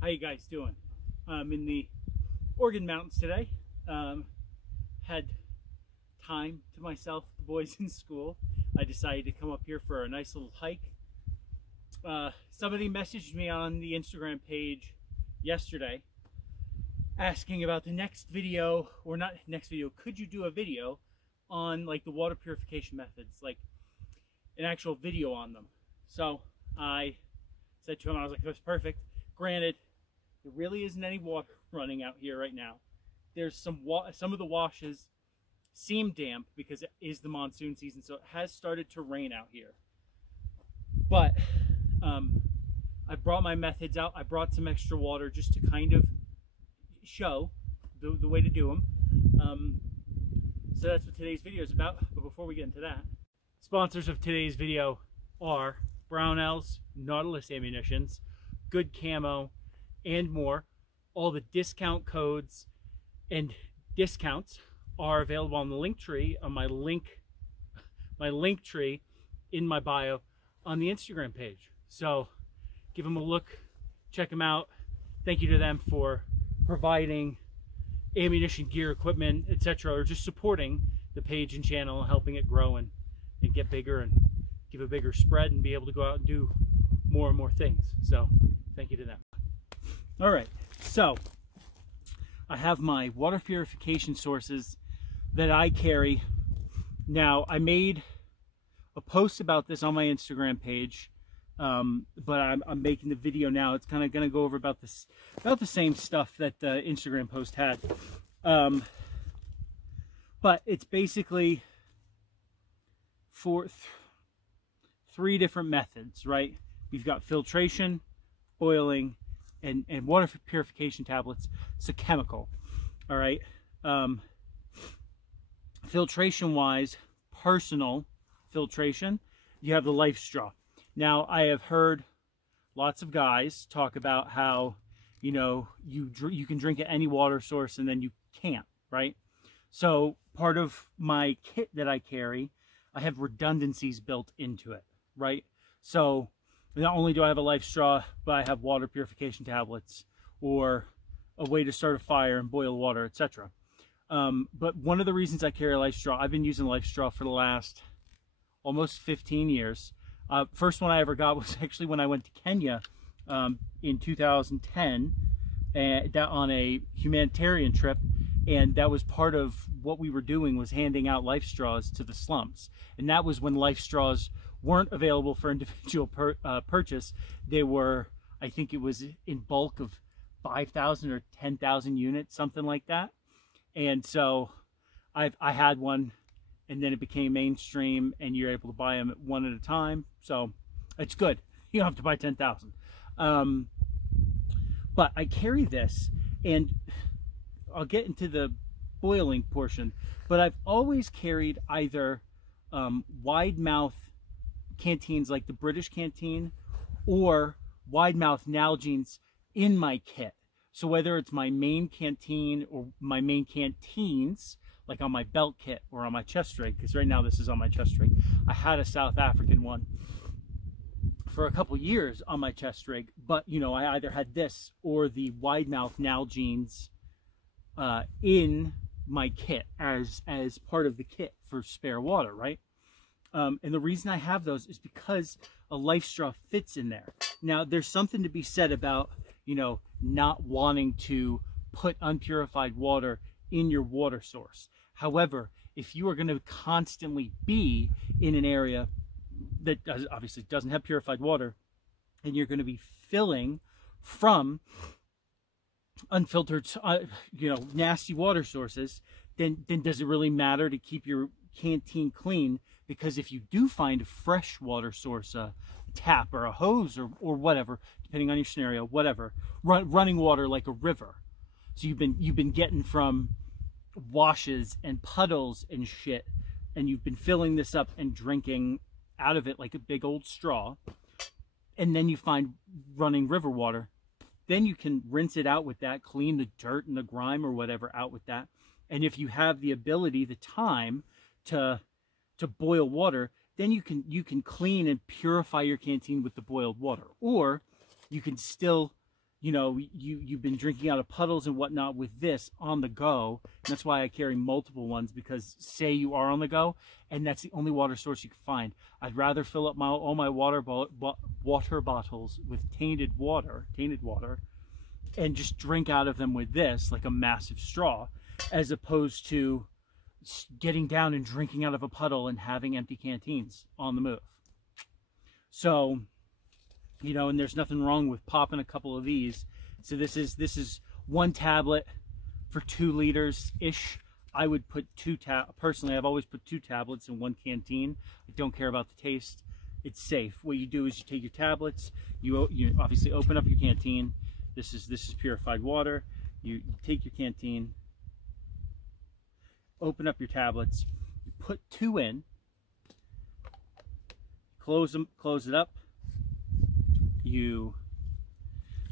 How you guys doing? I'm in the Oregon mountains today. Had time to myself, the boys in school. I decided to come up here for a nice little hike. Somebody messaged me on the Instagram page yesterday asking about the next video, or not next video, could you do a video on like the water purification methods, like an actual video on them. So I said to him, I was like, that's perfect. Granted, there really isn't any water running out here right now. There's some of the washes seem damp because it is the monsoon season, so it has started to rain out here. But I brought my methods out. I brought some extra water just to kind of show the way to do them. So that's what today's video is about. But before we get into that, sponsors of today's video are Brownells, Nautilus Ammunitions, Good Camo, and more. All the discount codes and discounts are available on the link tree, on my link tree in my bio on the Instagram page. So give them a look, check them out. Thank you to them for providing ammunition, gear, equipment, etc., or just supporting the page and channel, helping it grow and get bigger and give a bigger spread and be able to go out and do more and more things. So thank you to them. All right, so I have my water purification sources that I carry. Now, I made a post about this on my Instagram page, but I'm making the video now. It's kind of going to go over about the same stuff that the Instagram post had, but it's basically for three different methods, right? We've got filtration, boiling, and water purification tablets. It's a chemical, all right? Filtration wise, personal filtration, you have the Life Straw. Now, I have heard lots of guys talk about how, you know, you can drink at any water source and then you can't, right? So part of my kit that I carry, I have redundancies built into it, right? So not only do I have a Life Straw, but I have water purification tablets or a way to start a fire and boil water, etc. But one of the reasons I carry a Life Straw, I've been using Life Straw for the last almost 15 years. First one I ever got was actually when I went to Kenya in 2010 on a humanitarian trip, and that was part of what we were doing, was handing out Life Straws to the slums. And that was when Life Straws weren't available for individual purchase. They were, I think it was in bulk of 5,000 or 10,000 units, something like that. And so I had one, and then it became mainstream, and you're able to buy them one at a time. So it's good. You don't have to buy 10,000. But I carry this, and I'll get into the boiling portion, but I've always carried either wide mouth canteens like the British canteen or wide mouth Nalgene's in my kit. So whether it's my main canteen or my main canteens, like on my belt kit or on my chest rig, because right now this is on my chest rig. I had a South African one for a couple years on my chest rig, but you know, I either had this or the wide mouth Nalgene's in my kit as part of the kit for spare water, right? And the reason I have those is because a Life Straw fits in there. Now, there's something to be said about, you know, not wanting to put unpurified water in your water source. However, if you are going to constantly be in an area that obviously doesn't have purified water, and you're going to be filling from unfiltered, you know, nasty water sources, then does it really matter to keep your canteen clean? Because if you do find a fresh water source, a tap or a hose or whatever, depending on your scenario, whatever, running water like a river, so you've been getting from washes and puddles and shit, and you've been filling this up and drinking out of it like a big old straw, and then you find running river water, then you can rinse it out with that, clean the dirt and the grime or whatever out with that. And if you have the ability, the time to boil water, then you can clean and purify your canteen with the boiled water. Or you can still you know, you've been drinking out of puddles and whatnot with this on the go. And that's why I carry multiple ones, because say you are on the go and that's the only water source you can find. I'd rather fill up all my water bottles with tainted water, and just drink out of them with this, like a massive straw, as opposed to getting down and drinking out of a puddle and having empty canteens on the move. So, you know, and there's nothing wrong with popping a couple of these. So this is one tablet for 2 liters ish. I would put personally, I've always put 2 tablets in one canteen. I don't care about the taste. It's safe. What you do is you take your tablets, you obviously open up your canteen. This is purified water. You take your canteen, open up your tablets, you put 2 in, close it up. You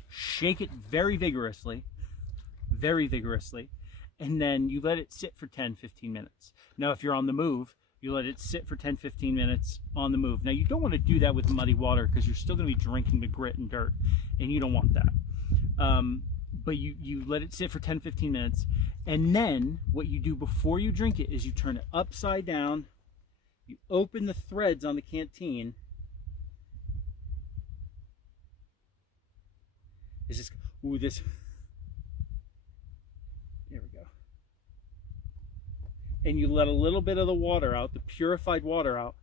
shake it very vigorously, and then you let it sit for 10-15 minutes. Now, if you're on the move, you let it sit for 10-15 minutes on the move. Now, you don't want to do that with muddy water, because you're still going to be drinking the grit and dirt, and you don't want that. But you let it sit for 10-15 minutes, and then what you do before you drink it is you turn it upside down, you open the threads on the canteen. Is this, ooh, this, there we go. And you let a little bit of the water out, the purified water out,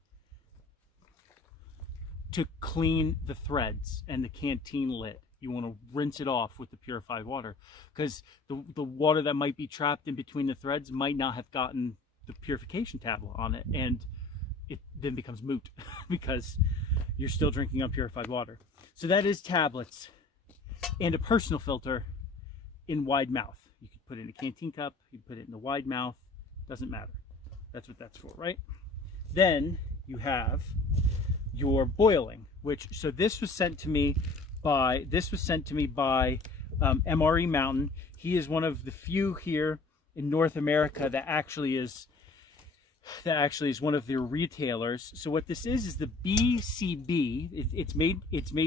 to clean the threads and the canteen lid. You want to rinse it off with the purified water, because the water that might be trapped in between the threads might not have gotten the purification tablet on it, and it then becomes moot because you're still drinking unpurified water. So that is tablets and a personal filter in wide mouth. You could put it in a canteen cup, you could put it in the wide mouth, doesn't matter. That's what that's for, right? Then you have your boiling, which, so this was sent to me by MRE Mountain. He is one of the few here in North America that actually is one of their retailers. So what this is the BCB. It's made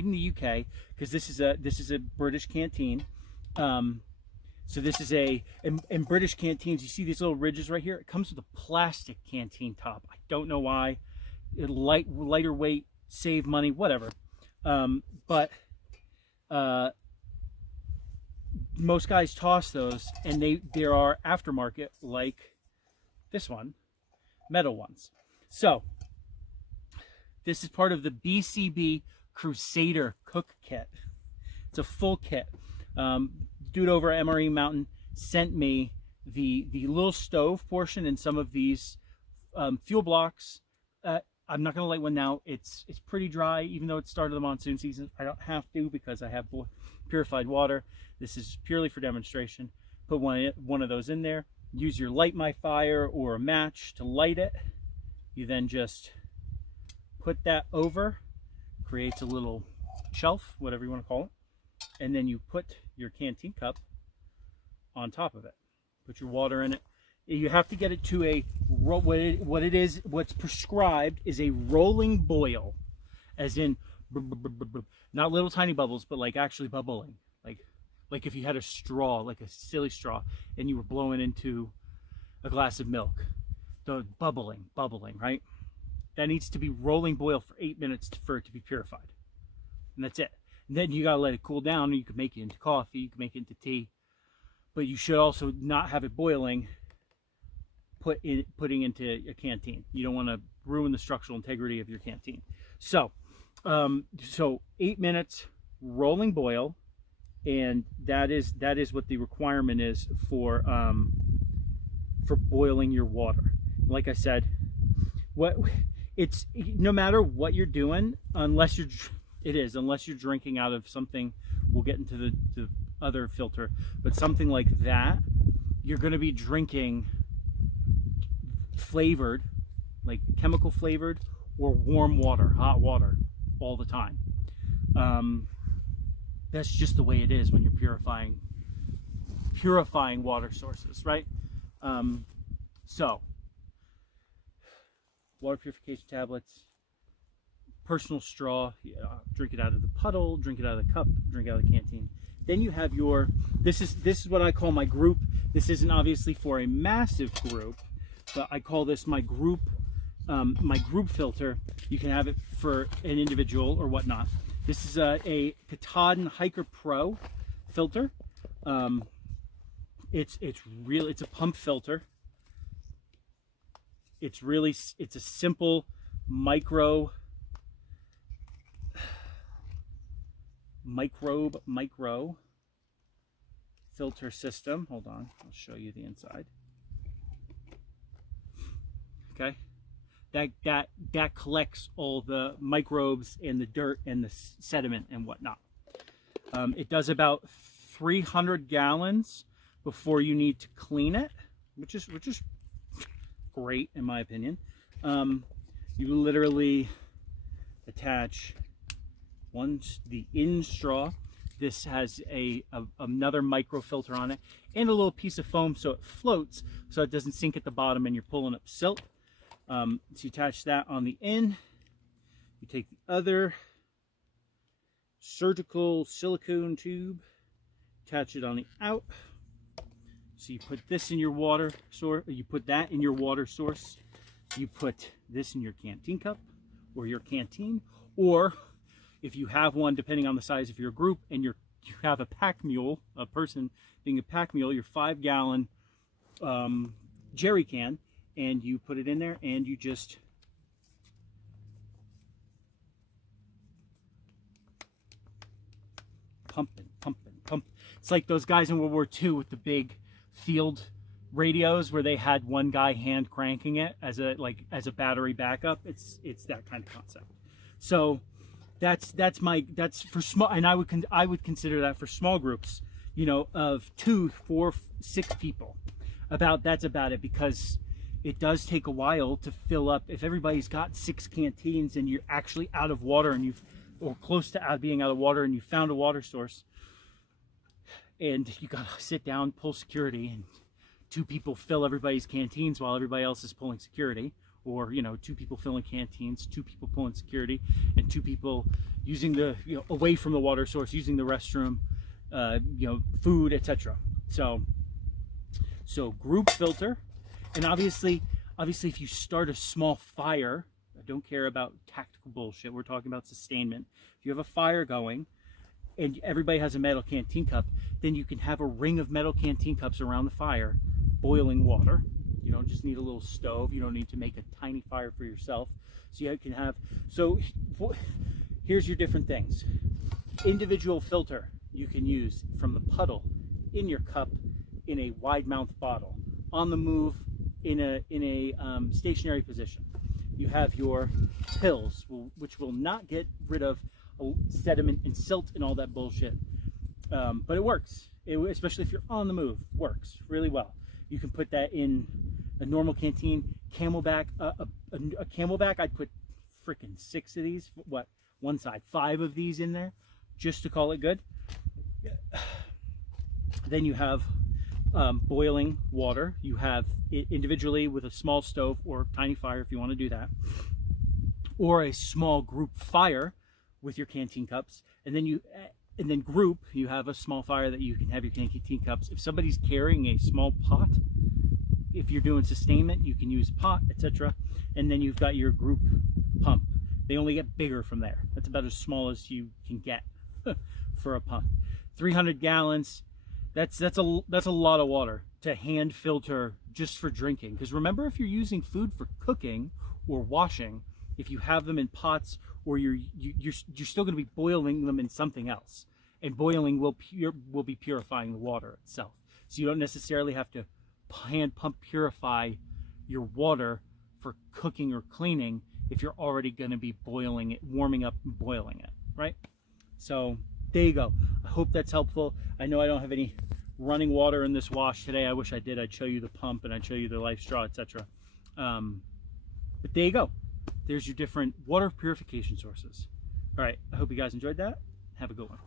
in the UK, because this is a British canteen. So this is in British canteens, you see these little ridges right here. It comes with a plastic canteen top. I don't know why. Lighter weight, save money, whatever. But most guys toss those, and there are aftermarket, like this one, metal ones. So this is part of the BCB Crusader cook kit. It's a full kit. Dude over at MRE Mountain sent me the little stove portion and some of these fuel blocks. I'm not going to light one now. It's pretty dry, even though it started the monsoon season. I don't have to, because I have purified water. This is purely for demonstration. Put one of those in there. Use your light my fire or a match to light it. You then just put that over, creates a little shelf, whatever you want to call it, and then you put your canteen cup on top of it. Put your water in it. You have to get it to what's prescribed is a rolling boil, as in not little tiny bubbles, but like actually bubbling, like if you had a straw, like a silly straw, and you were blowing into a glass of milk. The bubbling, right? That needs to be rolling boil for 8 minutes for it to be purified, and that's it. And then you gotta let it cool down. You can make it into coffee, you can make it into tea, but you should also not have it boiling. Putting into a canteen. You don't want to ruin the structural integrity of your canteen. So, so 8 minutes rolling boil, and that is what the requirement is for boiling your water. Like I said, it's no matter what you're doing, unless you're drinking out of something. We'll get into the other filter, but something like that, you're going to be drinking flavored, like chemical flavored or warm water, hot water, all the time. That's just the way it is when you're purifying water sources, right? So water purification tablets, personal straw, drink it out of the puddle, drink it out of the cup, drink it out of the canteen. Then you have your, this is what I call my group. This isn't obviously for a massive group, but I call this my group filter. You can have it for an individual or whatnot. This is a Katahdin Hiker Pro filter. It's a pump filter. It's a simple micro filter system. Hold on, I'll show you the inside. Okay, that collects all the microbes and the dirt and the sediment and whatnot. It does about 300 gallons before you need to clean it, which is great in my opinion. You literally attach the in straw. This has another microfilter on it and a little piece of foam so it floats, so it doesn't sink at the bottom and you're pulling up silt. So you attach that on the in. You take the other surgical silicone tube, attach it on the out. So you put this in your water source, you put that in your water source, you put this in your canteen cup or your canteen, or if you have one, depending on the size of your group, and you have a pack mule, a person being a pack mule, your 5-gallon jerry can, and you put it in there and you just pump and pump and pump. It's like those guys in World War II with the big field radios where they had one guy hand cranking it as a battery backup. It's that kind of concept. So that's for small, and I would consider that for small groups, you know, of 2, 4, 6 people. That's about it, because it does take a while to fill up. If everybody's got 6 canteens and you're actually out of water and or close to being out of water, and you found a water source, and you gotta sit down, pull security, and 2 people fill everybody's canteens while everybody else is pulling security, or, you know, 2 people filling canteens, 2 people pulling security, and 2 people using the, you know, away from the water source, using the restroom, you know, food, etc. So group filter. And obviously if you start a small fire, I don't care about tactical bullshit, we're talking about sustainment. If you have a fire going and everybody has a metal canteen cup, then you can have a ring of metal canteen cups around the fire, boiling water. You don't just need a little stove. You don't need to make a tiny fire for yourself. So you can have, here's your different things. Individual filter you can use from the puddle, in your cup, in a wide mouth bottle, on the move, in a stationary position. You have your pills, which will not get rid of sediment and silt and all that bullshit, but it works. Especially if you're on the move, works really well. You can put that in a normal canteen. Camelback, a Camelback, I'd put freaking 6 of these, one side, 5 of these in there, just to call it good. Then you have boiling water. You have it individually with a small stove or tiny fire if you want to do that, or a small group fire with your canteen cups. And then group, you have a small fire that you can have your canteen cups. If somebody's carrying a small pot, if you're doing sustainment, you can use a pot, etc. And then you've got your group pump. They only get bigger from there. That's about as small as you can get for a pump. 300 gallons. That's a lot of water to hand filter just for drinking. Because remember, if you're using food for cooking or washing, if you have them in pots, or you're still going to be boiling them in something else, and boiling will be purifying the water itself. So you don't necessarily have to hand pump purify your water for cooking or cleaning if you're already going to be boiling it, warming up and boiling it, right? So there you go. I hope that's helpful. I know I don't have any running water in this wash today. I wish I did. I'd show you the pump and I'd show you the life straw, etc. But there you go. There's your different water purification sources. All right, I hope you guys enjoyed that. Have a good one.